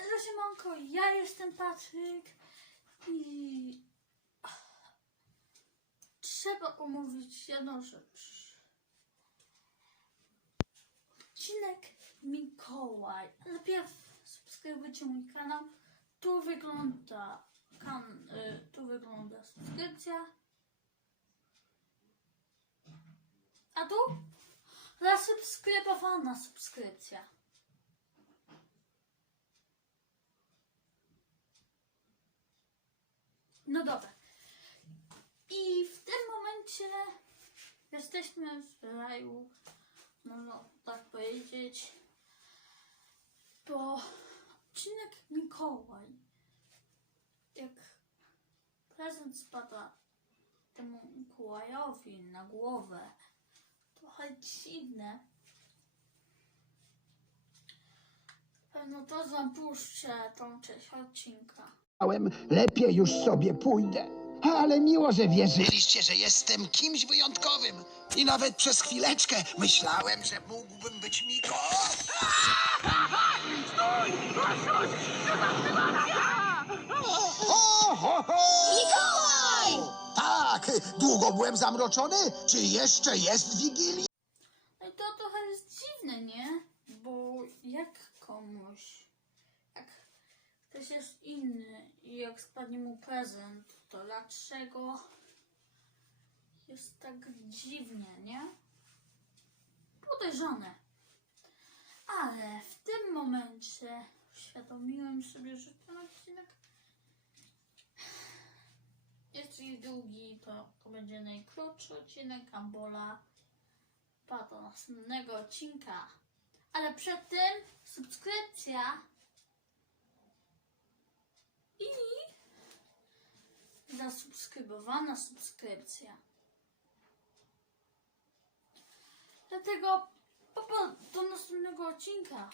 Hello, siemanko, ja jestem Patryk i trzeba omówić jedną rzecz. Odcinek Mikołaj. Najpierw subskrybujcie mój kanał. Tu wygląda kan, y, tu wygląda subskrypcja. A tu zasubskrybowana subskrypcja. No dobra. I w tym momencie jesteśmy w raju, można tak powiedzieć, bo odcinek Mikołaj, jak prezent spada temu Mikołajowi na głowę, trochę dziwne. Pewno to zapuszczę tą część odcinka. Myślałem, lepiej już sobie pójdę. Ale miło, że wierzyliście, że jestem kimś wyjątkowym. I nawet przez chwileczkę myślałem, że mógłbym być Miko. Ho, ho, ho! Mikołaj! Tak, długo byłem zamroczony? Czy jeszcze jest Wigilia? No i to trochę jest dziwne, nie? Bo jak komuś, ktoś jest inny i jak spadnie mu prezent, to dlaczego jest tak dziwnie, nie? Podejrzane. Ale w tym momencie uświadomiłem sobie, że ten odcinek jest i długi, to, to będzie najkrótszy odcinek Ambola pa do następnego odcinka. Ale przed tym subskrypcja i zasubskrybowana subskrypcja. Dlatego po, do następnego odcinka.